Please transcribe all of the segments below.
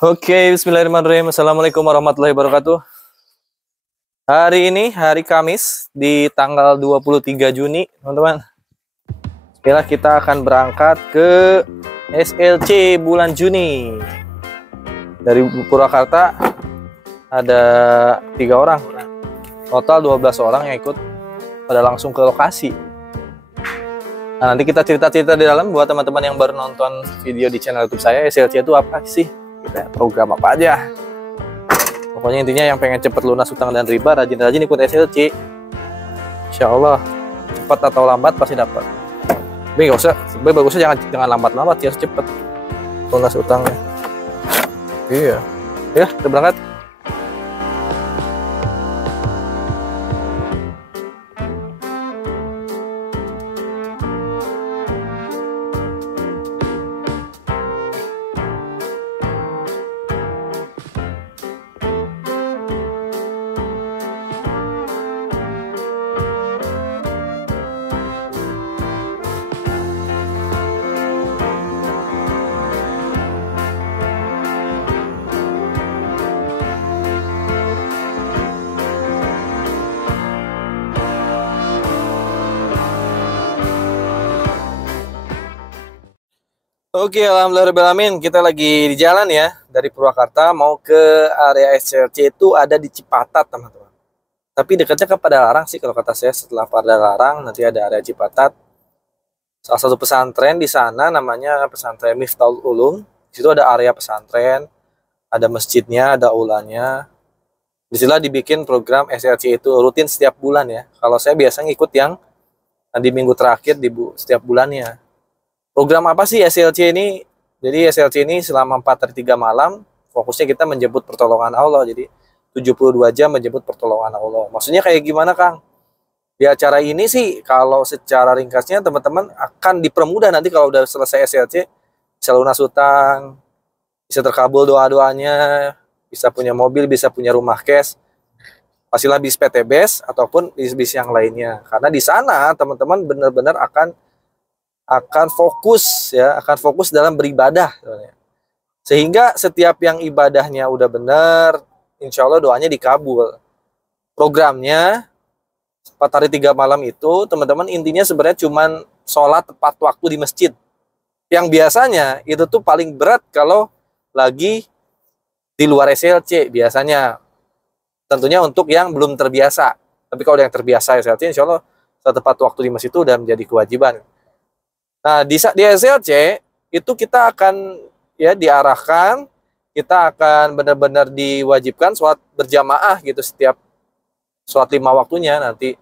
Oke, bismillahirrahmanirrahim. Assalamualaikum warahmatullahi wabarakatuh. Hari ini hari Kamis di tanggal 23 Juni, teman-teman. Sekarang kita akan berangkat ke SLC bulan Juni. Dari Purwakarta ada 3 orang. Total 12 orang yang ikut pada langsung ke lokasi. Nah, nanti kita cerita-cerita di dalam buat teman-teman yang baru nonton video di channel YouTube saya. SLC itu apa sih? Program apa aja? Pokoknya intinya yang pengen cepet lunas utang dan riba, rajin-rajin ikut SLC. Insya Allah cepat atau lambat pasti dapat. Tapi nggak usah, sebenarnya bagusnya jangan lambat-lambat ya, cepet lunas utangnya. Iya, ya kita berangkat. Oke, alhamdulillahirrahmanirrahim. Kita lagi di jalan ya, dari Purwakarta mau ke area SLC itu ada di Cipatat, teman-teman. Tapi dekatnya ke Padalarang sih kalau kata saya. Setelah Padalarang nanti ada area Cipatat. Salah satu pesantren di sana namanya pesantren Miftahul Ulum. Di situ ada area pesantren, ada masjidnya, ada aulanya. Disitulah dibikin program SLC itu rutin setiap bulan ya. Kalau saya biasa ngikut yang di minggu terakhir di setiap bulannya. Program apa sih SLC ini? Jadi SLC ini selama 4 hari 3 malam fokusnya kita menjemput pertolongan Allah. Jadi 72 jam menjemput pertolongan Allah. Maksudnya kayak gimana, Kang? Di acara ini sih kalau secara ringkasnya teman-teman akan dipermudah nanti kalau udah selesai SLC, bisa lunas utang, bisa terkabul doa-doanya, bisa punya mobil, bisa punya rumah cash, pastilah bis PTBS ataupun bis-bis yang lainnya. Karena di sana teman-teman benar-benar akan fokus ya, akan fokus dalam beribadah. Sehingga setiap yang ibadahnya udah benar, insya Allah doanya dikabul. Programnya 4 hari 3 malam itu teman-teman intinya sebenarnya cuman sholat tepat waktu di masjid. Yang biasanya itu tuh paling berat kalau lagi di luar SLC biasanya. Tentunya untuk yang belum terbiasa. Tapi kalau yang terbiasa SLC, insya Allah sholat tepat waktu di masjid itu udah menjadi kewajiban. Nah, di SLC itu kita akan ya diarahkan, kita akan benar-benar diwajibkan sholat berjamaah gitu setiap sholat 5 waktunya nanti.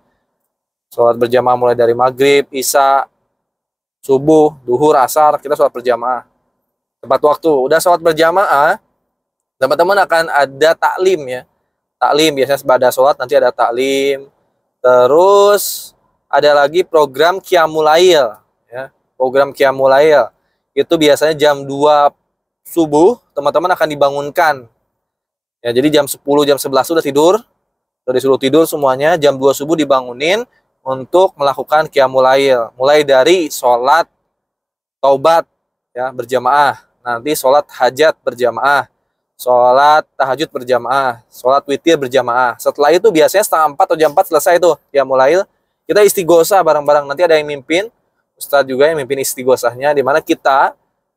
Sholat berjamaah mulai dari maghrib, isya, subuh, duhur, asar, kita sholat berjamaah. Tepat waktu. Udah sholat berjamaah, teman-teman akan ada taklim ya. Taklim biasanya pada sholat nanti ada taklim. Terus ada lagi program Qiyamul Lail ya. Program Qiyamul Lail itu biasanya jam 2 subuh teman-teman akan dibangunkan. Ya, jadi jam 10, jam 11 sudah tidur. Sudah disuruh tidur semuanya, jam 2 subuh dibangunin untuk melakukan Qiyamul Lail. Mulai dari sholat taubat ya berjamaah, nanti sholat hajat berjamaah, sholat tahajud berjamaah, sholat witir berjamaah. Setelah itu biasanya setengah 4 atau jam 4 selesai itu Qiyamul Lail. Kita istighosah bareng-bareng, nanti ada yang mimpin. Ustadz juga yang mimpin istighosahnya, di mana kita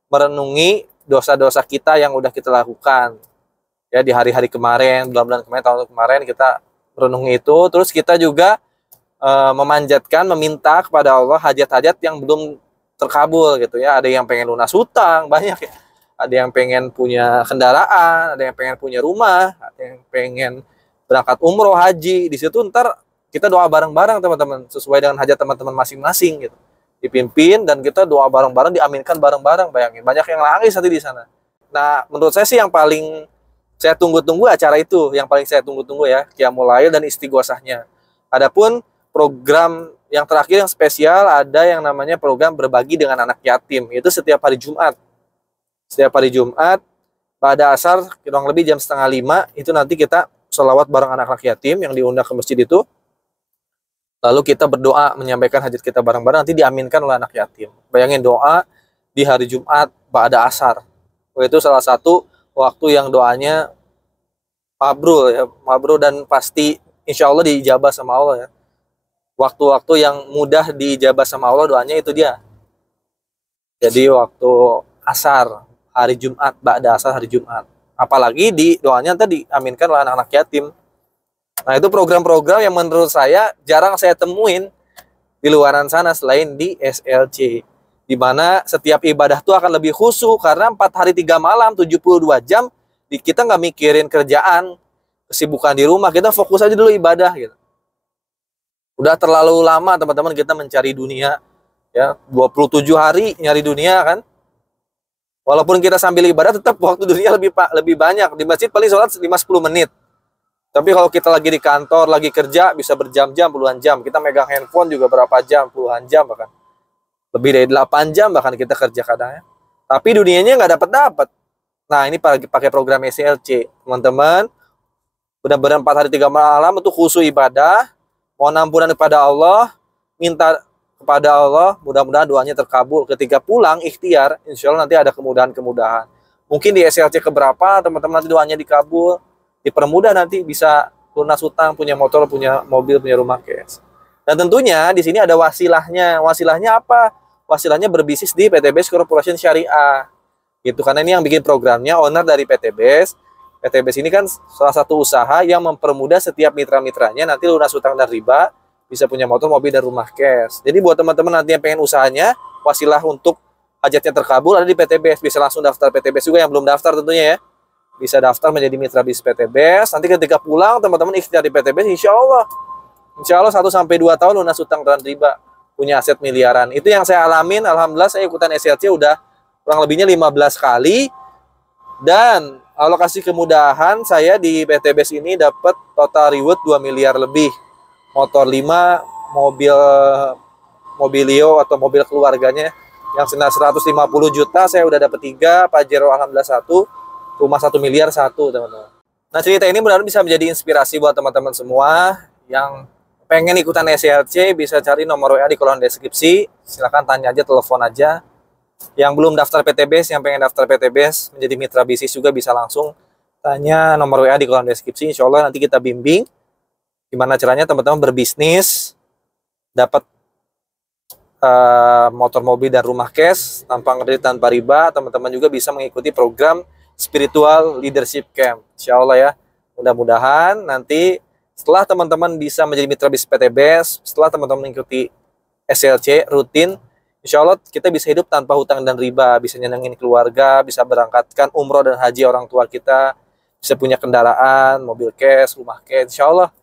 merenungi dosa-dosa kita yang udah kita lakukan ya di hari-hari kemarin, bulan-bulan kemarin, tahun kemarin kita merenungi itu. Terus kita juga memanjatkan, meminta kepada Allah hajat-hajat yang belum terkabul gitu ya. Ada yang pengen lunas hutang banyak ya, ada yang pengen punya kendaraan, ada yang pengen punya rumah, ada yang pengen berangkat umroh, haji. Di situ ntar kita doa bareng-bareng teman-teman sesuai dengan hajat teman-teman masing-masing gitu. Dipimpin dan kita doa bareng-bareng, diaminkan bareng-bareng. Bayangin, banyak yang nangis nanti di sana. Nah, menurut saya sih yang paling saya tunggu-tunggu acara itu, yang paling saya tunggu-tunggu ya, Qiyamul Lail dan istighosahnya. Adapun program yang terakhir yang spesial ada yang namanya program berbagi dengan anak yatim. Itu setiap hari Jumat. Setiap hari Jumat pada asar kurang lebih jam 4:30 itu nanti kita sholawat bareng anak-anak yatim yang diundang ke masjid itu. Lalu kita berdoa menyampaikan hajat kita bareng-bareng, nanti diaminkan oleh anak yatim. Bayangin doa di hari Jumat ba'da asar. Itu salah satu waktu yang doanya mabrur ya, mabrur dan pasti insya Allah diijabah sama Allah ya. Waktu-waktu yang mudah diijabah sama Allah doanya itu dia. Jadi waktu asar hari Jumat, ba'da asar hari Jumat. Apalagi di doanya tadi aminkan oleh anak-anak yatim. Nah, itu program-program yang menurut saya jarang saya temuin di luaran sana selain di SLC. Di mana setiap ibadah itu akan lebih khusyuk karena 4 hari 3 malam 72 jam kita nggak mikirin kerjaan, kesibukan di rumah, kita fokus aja dulu ibadah gitu. Udah terlalu lama teman-teman kita mencari dunia ya, 27 hari nyari dunia kan. Walaupun kita sambil ibadah tetap waktu dunia lebih banyak. Di masjid paling sholat 5-10 menit. Tapi kalau kita lagi di kantor, lagi kerja bisa berjam-jam, puluhan jam. Kita megang handphone juga berapa jam, puluhan jam bahkan. Lebih dari 8 jam bahkan kita kerja kadang ya. Tapi dunianya nggak dapat. Nah, ini pakai program SLC. Teman-teman, benar-benar 4 hari 3 malam itu khusyuk ibadah, mohon ampunan kepada Allah, minta kepada Allah, mudah-mudahan doanya terkabul. Ketika pulang ikhtiar, insya Allah nanti ada kemudahan-kemudahan. Mungkin di SLC keberapa teman-teman nanti doanya dikabul, dipermudah nanti bisa lunas hutang, punya motor, punya mobil, punya rumah cash. Dan tentunya di sini ada wasilahnya. Wasilahnya apa? Wasilahnya berbisnis di PTBS Corporation Syariah. Gitu, karena ini yang bikin programnya owner dari PTBS. PTBS ini kan salah satu usaha yang mempermudah setiap mitra-mitranya nanti lunas hutang dan riba, bisa punya motor, mobil, dan rumah cash. Jadi buat teman-teman nanti yang pengen usahanya, wasilah untuk hajatnya terkabul ada di PTBS. Bisa langsung daftar PTBS juga yang belum daftar tentunya ya. Bisa daftar menjadi mitra bis PTBS. Nanti ketika pulang teman-teman ikhtiar di PTBS, insya Allah 1-2 tahun lunas hutang dan riba, punya aset miliaran. Itu yang saya alamin. Alhamdulillah saya ikutan SLC udah kurang lebihnya 15 kali. Dan Allah kasih kemudahan, saya di PTBS ini dapat total reward 2 miliar lebih. Motor 5, mobilio atau mobil keluarganya yang senilai 150 juta, saya udah dapat 3, Pajero alhamdulillah 1, rumah 1 miliar 1, teman-teman. Nah, cerita ini benar-benar bisa menjadi inspirasi buat teman-teman semua yang pengen ikutan SLC, bisa cari nomor WA di kolom deskripsi. Silahkan tanya aja, telepon aja. Yang belum daftar PTBS, yang pengen daftar PTBS menjadi mitra bisnis juga bisa langsung tanya nomor WA di kolom deskripsi. Insya Allah nanti kita bimbing gimana caranya teman-teman berbisnis, dapat motor, mobil, dan rumah cash tanpa kredit, tanpa riba. Teman-teman juga bisa mengikuti program Spiritual Leadership Camp. Insya Allah ya, mudah-mudahan nanti setelah teman-teman bisa menjadi mitra bisnis PTBS, setelah teman-teman mengikuti SLC rutin, insya Allah kita bisa hidup tanpa hutang dan riba, bisa nyenengin keluarga, bisa berangkatkan umroh dan haji orang tua kita, bisa punya kendaraan, mobil cash, rumah cash. Insya Allah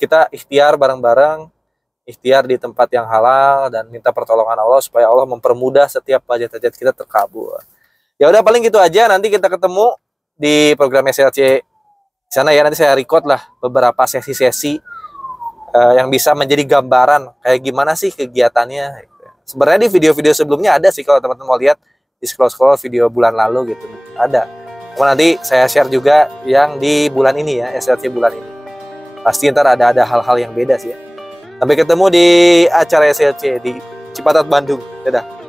kita ikhtiar bareng-bareng, ikhtiar di tempat yang halal, dan minta pertolongan Allah supaya Allah mempermudah setiap hajat-hajat kita terkabul. Ya udah, paling gitu aja. Nanti kita ketemu di program SLC sana ya. Nanti saya record lah beberapa sesi-sesi yang bisa menjadi gambaran kayak gimana sih kegiatannya. Sebenarnya di video-video sebelumnya ada sih, kalau teman-teman mau lihat di scroll-scroll video bulan lalu gitu, ada. Cuma nanti saya share juga yang di bulan ini ya, SLC bulan ini. Pasti ntar ada hal-hal yang beda sih ya. Sampai ketemu di acara SLC di Cipatat, Bandung. Dadah.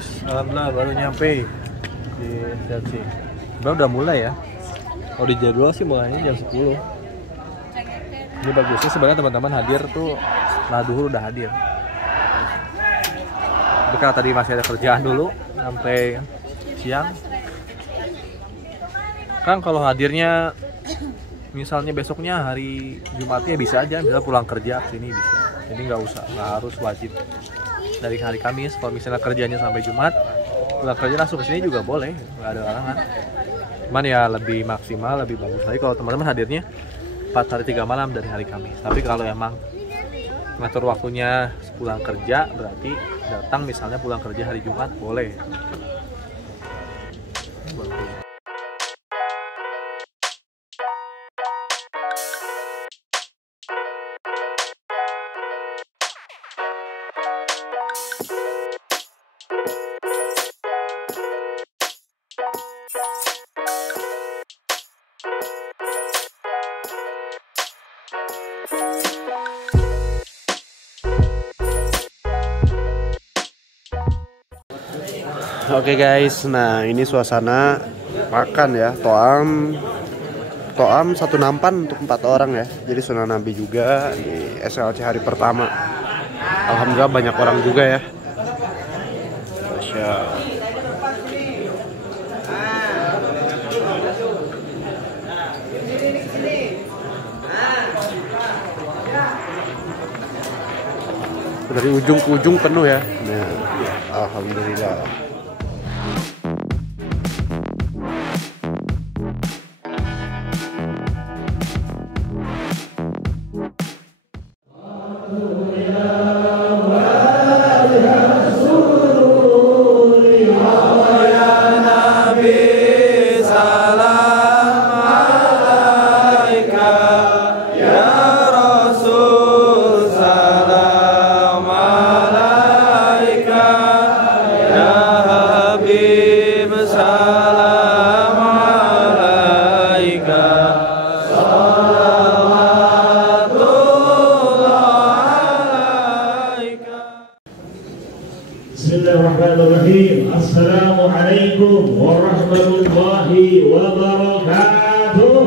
guys, alhamdulillah baru nyampe di SRC. Udah mulai ya. Oh di jadwal sih mulainya jam 10. Ini bagusnya sebenarnya teman-teman hadir tuh setelah duhur udah hadir. Tapi karena tadi masih ada kerjaan dulu sampai siang. Kan kalau hadirnya misalnya besoknya hari Jumatnya bisa aja, misalnya pulang kerja ke sini bisa. Jadi nggak harus wajib dari hari Kamis. Kalau misalnya kerjanya sampai Jumat, pulang kerja langsung ke sini juga boleh, nggak ada larangan. Cuman ya lebih maksimal, lebih bagus lagi kalau teman-teman hadirnya 4 hari 3 malam dari hari Kamis. Tapi kalau emang ngatur waktunya pulang kerja, berarti datang misalnya pulang kerja hari Jumat boleh. Oke guys, nah ini suasana makan ya, toam satu nampan untuk 4 orang ya. Jadi sunnah Nabi juga di SLC hari pertama. Alhamdulillah banyak orang juga ya. Masya Allah. Dari ujung ke ujung penuh ya. Nah, alhamdulillah. Bismillahirrahmanirrahim. Assalamualaikum warahmatullahi wabarakatuh.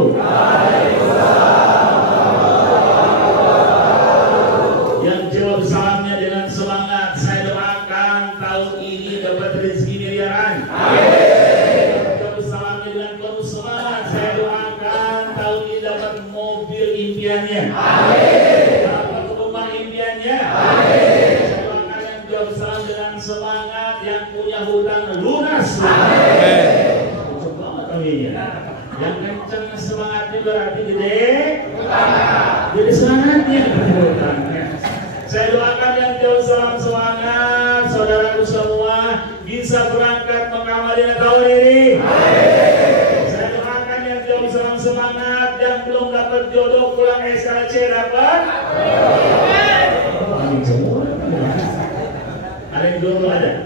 Yang jawab salamnya dengan semangat, saya doakan tahun ini dapat rezeki miliaran. Jawab salamnya dengan penuh semangat, saya doakan tahun ini dapat mobil impiannya. Dapat rumah impiannya. Salam dengan semangat, yang punya hutang lunas. Cukup banget aminnya. Yang kencang semangatnya berarti gede. Jadi semangatnya hutangnya. Saya doakan yang jauh salam semangat, saudaraku semua bisa berangkat Mekah Madinah tahun ini. Saya doakan yang jauh salam semangat, yang belum dapat jodoh pulang SLC dapat. Amin semua. Ada yang dulu ada.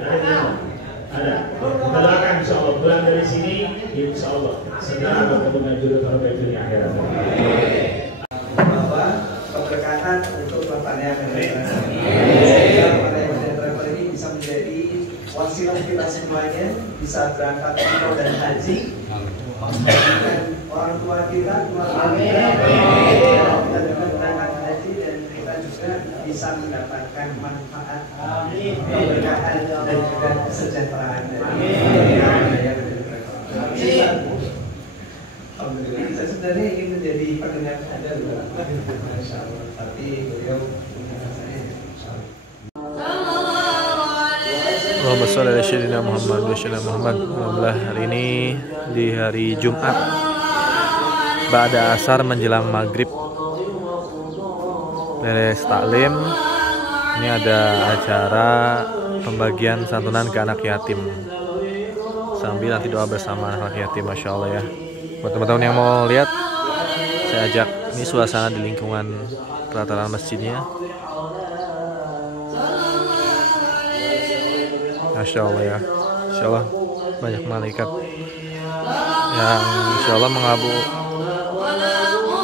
Kita doakan insya Allah pulang dari sini, insya Allah segera bertemu dengan jodoh terbaik dunia akhirat. Bahwa keberkahan untuk bapaknya travel ini bisa menjadi wasilah kita semuanya bisa berangkat umroh dan haji. Dan orang tua kita, keluarga kita dapat berangkat haji dan kita juga bisa mendapatkan manfaat keberkahan dan juga kesejahteraan dari Alhamdulillah. Saya sebenarnya ingin menjadi pendengar saja dulu, Masya Allah. Tapi beliau mendengar saya, Insya Allah. Allahumma sholli ala sayyidina Muhammad wa sayyidina Muhammad. Alhamdulillah hari ini di hari Jumat ba'da asar menjelang maghrib beres taklim. Ini ada acara pembagian santunan ke anak yatim sambil nanti doa bersama anak yatim. Masya Allah ya. Buat teman-teman yang mau lihat, saya ajak. Ini suasana di lingkungan pelataran masjidnya. Masya Allah ya. Insya Allah banyak malaikat yang insya Allah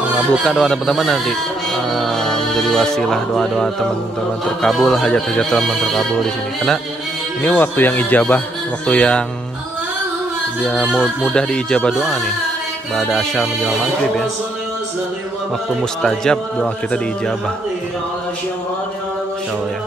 mengabulkan doa teman-teman nanti, menjadi wasilah doa-doa teman-teman terkabul, hajat-hajat teman terkabul di sini. Karena Ini waktu yang ijabah, waktu yang mudah diijabah doa nih. Ba'da asyar menjelang maghrib ya. Waktu mustajab doa kita diijabah. Insyaallah ya.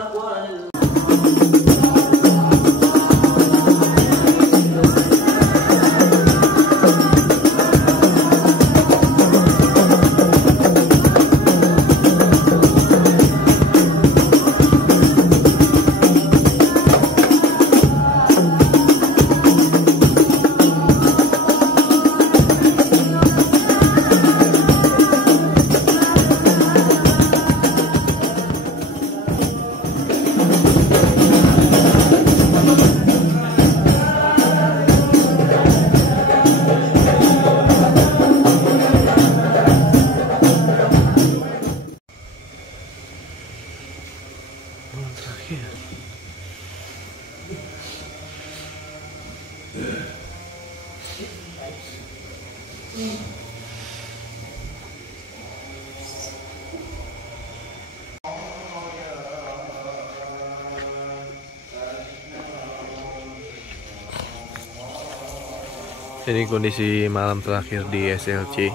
Ini kondisi malam terakhir di SLC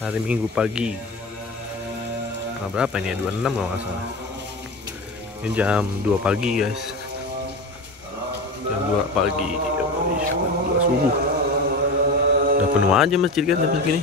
hari Minggu pagi. Nah, berapa ini ya? 26 kalau nggak salah. Ini jam 2 pagi guys. Jam 2 pagi. 2 subuh. Udah penuh aja masjid kan jam segini.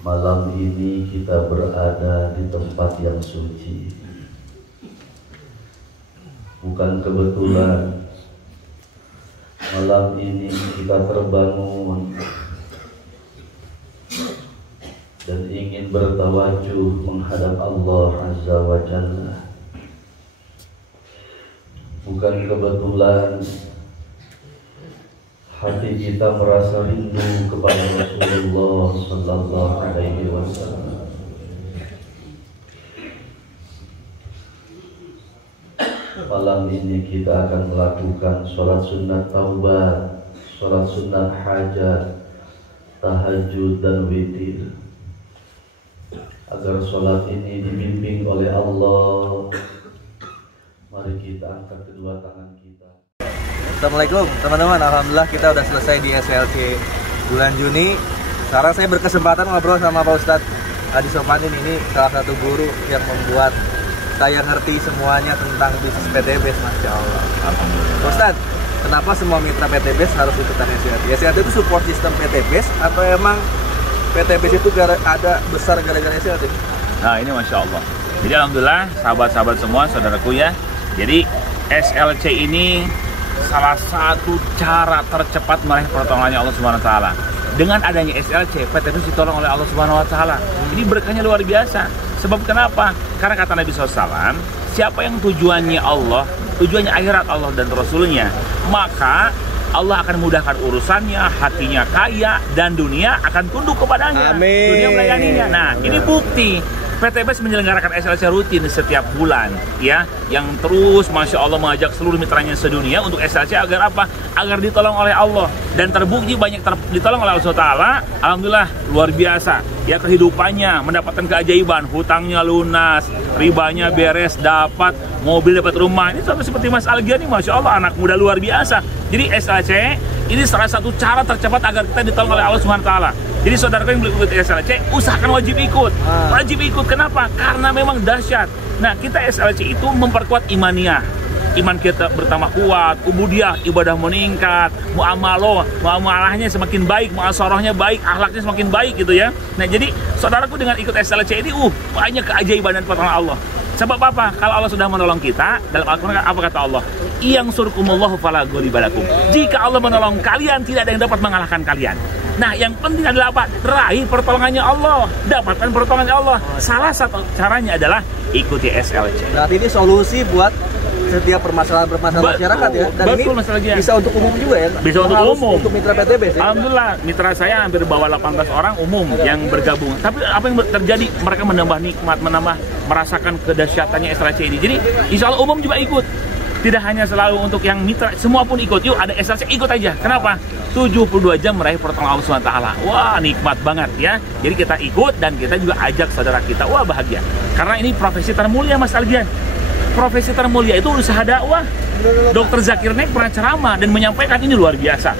Malam ini kita berada di tempat yang suci. Bukan kebetulan malam ini kita terbangun dan ingin bertawajuh menghadap Allah Azza wa Jalla. Bukan kebetulan hati kita merasa rindu kepada Rasulullah Sallallahu Alaihi Wasallam. Malam ini kita akan melakukan sholat sunat taubat, sholat sunat hajat, tahajud dan witir, agar sholat ini dibimbing oleh Allah. Mari kita angkat kedua tangan kita. Assalamualaikum teman-teman, alhamdulillah kita udah selesai di SLC bulan Juni. Sekarang saya berkesempatan ngobrol sama Pak Ustadz Adi Sopanin. Ini salah satu guru yang membuat saya ngerti semuanya tentang bisnis PTBS, Masya Allah. Alhamdulillah. Ustadz, kenapa semua mitra PTBS harus ikutan SLC? SLC itu support sistem PTBS atau emang PTBS itu ada besar gara-gara SLC? Nah ini Masya Allah. Jadi alhamdulillah sahabat-sahabat semua, saudaraku ya. Jadi SLC ini salah satu cara tercepat meraih pertolongannya Allah Subhanahu wa taala. Dengan adanya SLC, PTBS ditolong oleh Allah Subhanahu wa taala. Ini berkahnya luar biasa. Sebab kenapa? Karena kata Nabi SAW, siapa yang tujuannya Allah, tujuannya akhirat Allah dan Rasulnya, maka Allah akan mudahkan urusannya, hatinya kaya, dan dunia akan tunduk kepadanya. Amin. Dunia melayaninya. Nah, ini bukti. PTBS menyelenggarakan SLC rutin setiap bulan, ya, yang terus Masya Allah mengajak seluruh mitranya sedunia untuk SLC agar apa? Agar ditolong oleh Allah, dan terbukti banyak ditolong oleh Allah Taala. Alhamdulillah luar biasa, ya, kehidupannya mendapatkan keajaiban, hutangnya lunas, ribanya beres, dapat mobil, dapat rumah. Ini sama seperti Mas Algia nih, Masya Allah, anak muda luar biasa. Jadi SLC ini salah satu cara tercepat agar kita ditolong oleh Allah Subhanahu wa taala. Jadi saudaraku yang belum ikut SLC, usahakan wajib ikut. Wajib ikut, kenapa? Karena memang dahsyat. Nah, kita SLC itu memperkuat imaniyah. Iman kita bertambah kuat, ubudiyah, ibadah meningkat, muamalahnya semakin baik, muasarahnya baik, akhlaknya semakin baik gitu ya. Nah, jadi saudaraku dengan ikut SLC ini, banyak keajaiban dan pertolongan Allah. Sebab apa? Kalau Allah sudah menolong kita, dalam Al-Quran apa kata Allah? Yang surkumullahu fala ghaliba lakum. Jika Allah menolong kalian, tidak ada yang dapat mengalahkan kalian. Nah, yang penting adalah apa? Raih pertolongannya Allah, dapatkan pertolongannya Allah. Salah satu caranya adalah ikuti SLC. Berarti ini solusi buat setiap permasalahan masyarakat ya. Dan betul, ini bisa untuk umum juga ya. Bisa untuk Harus umum. Untuk mitra PTB sih. Alhamdulillah, mitra saya hampir bawa 18 orang umum yang bergabung. Tapi apa yang terjadi? Mereka menambah nikmat, menambah merasakan kedahsyatannya SLC ini. Jadi insya Allah umum juga ikut. Tidak hanya selalu untuk yang mitra, semua pun ikut. Yuk ada SLC, ikut aja. Kenapa? 72 jam meraih pertolongan Allah SWT. Wah, nikmat banget ya. Jadi kita ikut dan kita juga ajak saudara kita. Wah, bahagia. Karena ini profesi termulia, Mas Algian. Profesi termulia itu usaha dakwah. Dr. Zakir Naik pernah ceramah dan menyampaikan ini luar biasa.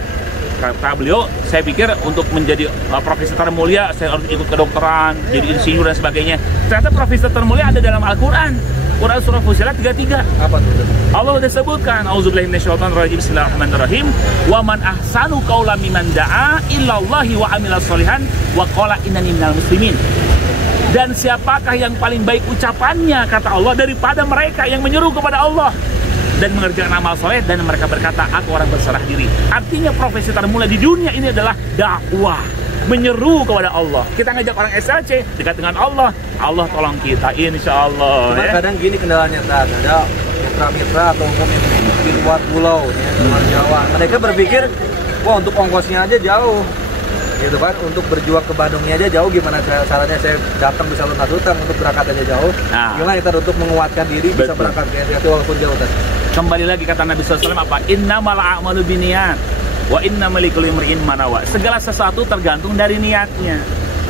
Kata beliau, saya pikir untuk menjadi profesi termulia saya harus ikut kedokteran, jadi insinyur dan sebagainya. Ternyata profesi termulia ada dalam Al-Quran. Quran surah Fussilat 33. Apa tuh? Allah udah sebutkan, auzubillahi minasyaitonirrajim, bismillahirrahmanirrahim. Wa man ahsanu qaulan mimman da'a ilallahi wa amila sholihan wa qala innani minal muslimin. Dan siapakah yang paling baik ucapannya, kata Allah, daripada mereka yang menyeru kepada Allah dan mengerjakan amal soleh dan mereka berkata, aku orang berserah diri. Artinya profesi termulia di dunia ini adalah dakwah, menyeru kepada Allah. Kita ngajak orang SLC dekat dengan Allah, Allah tolong kita, insya Allah. Cuma kadang gini kendalanya, ada mitra-mitra atau umum yang di luar pulau, ya, di luar Jawa. Mereka berpikir, wah untuk ongkosnya aja jauh, gitu kan? Untuk berjuang ke Bandungnya aja jauh. Gimana caranya saya datang bisa lunas utang untuk berangkat aja jauh? Nah, gimana kita untuk menguatkan diri bisa berangkat ke NTT walaupun jauh tadi? Kembali lagi kata Nabi SAW apa? Innamal a'malu binniyat wa innamal likulli imri'in ma nawa. Segala sesuatu tergantung dari niatnya.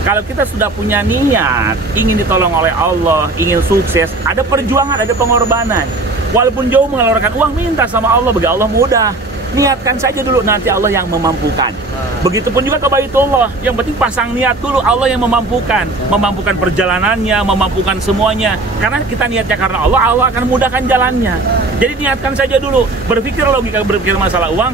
Kalau kita sudah punya niat, ingin ditolong oleh Allah, ingin sukses, ada perjuangan, ada pengorbanan. Walaupun jauh mengeluarkan uang, minta sama Allah, bagi Allah mudah. Niatkan saja dulu, nanti Allah yang memampukan. Begitupun juga ke Baitullah, yang penting pasang niat dulu, Allah yang memampukan. Memampukan perjalanannya, memampukan semuanya. Karena kita niatnya karena Allah, Allah akan mudahkan jalannya. Jadi niatkan saja dulu, berpikir logika, berpikir masalah uang,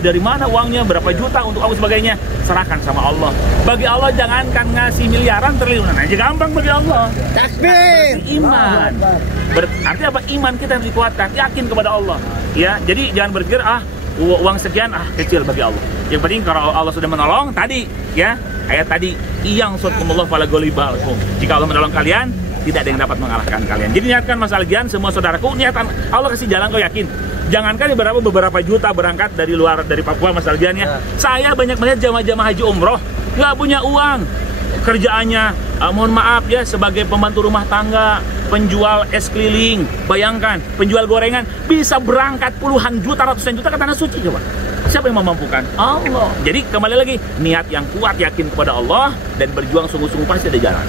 dari mana uangnya, berapa juta untuk aku sebagainya, serahkan sama Allah. Bagi Allah jangankan ngasih miliaran, triliunan aja gampang bagi Allah. Takbir. Iman. Berarti apa? Iman kita yang dikuatkan, yakin kepada Allah. Ya, jadi jangan berpikir uang sekian kecil bagi Allah. Yang penting kalau Allah sudah menolong tadi ya, ayat tadi, iyang sutkumullah fala ghalibakum. Jika Allah menolong kalian, tidak ada yang dapat mengalahkan kalian. Jadi niatkan Mas Algian, semua saudaraku, niatkan Allah kasih jalan, kau yakin. Jangankan beberapa juta berangkat dari luar, dari Papua, Mas Algian ya. Saya banyak melihat jamaah-jamaah haji umroh nggak punya uang. Kerjaannya mohon maaf ya, sebagai pembantu rumah tangga, penjual es keliling. Bayangkan, penjual gorengan bisa berangkat puluhan juta, ratusan juta ke tanah suci. Coba siapa yang memampukan? Allah. Jadi kembali lagi, niat yang kuat, yakin kepada Allah, dan berjuang sungguh-sungguh pasti ada jalan.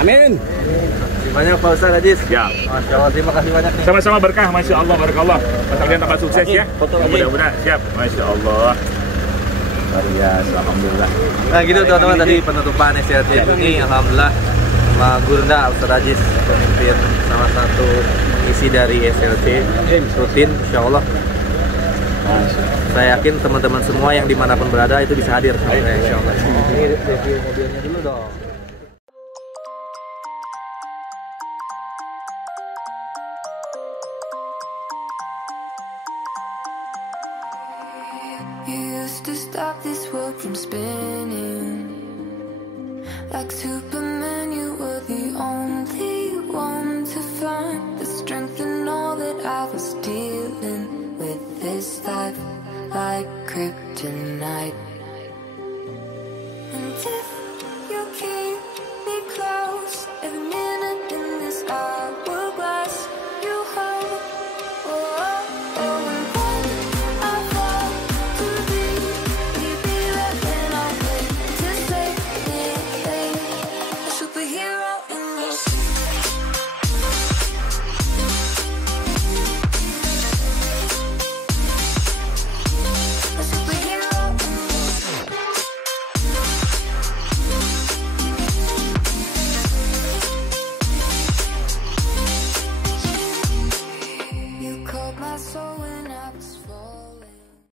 Amin. Terima kasih banyak Pak Ustaz Ajis. Ya. Masya Allah, terima kasih banyak nih. Sama-sama berkah, Masya Allah, barakallah. Mas Algian tambah sukses ya. Mudah-mudahan siap, Masya Allah. Alhamdulillah. Nah gitu teman-teman, tadi penutupan SLC ini alhamdulillah sama Gurunda Ustaz Ajis, pemimpin salah satu isi dari SLC rutin, insya Allah. Saya yakin teman-teman semua yang dimanapun berada itu bisa hadir sama saya, insya Allah. Ini review mobilnya dulu dong. To stop this world from spinning like Superman, you were the only one to find the strength in all that I was dealing with this life, like kryptonite. And if you keep me close, every minute in this hourglass you hold. My soul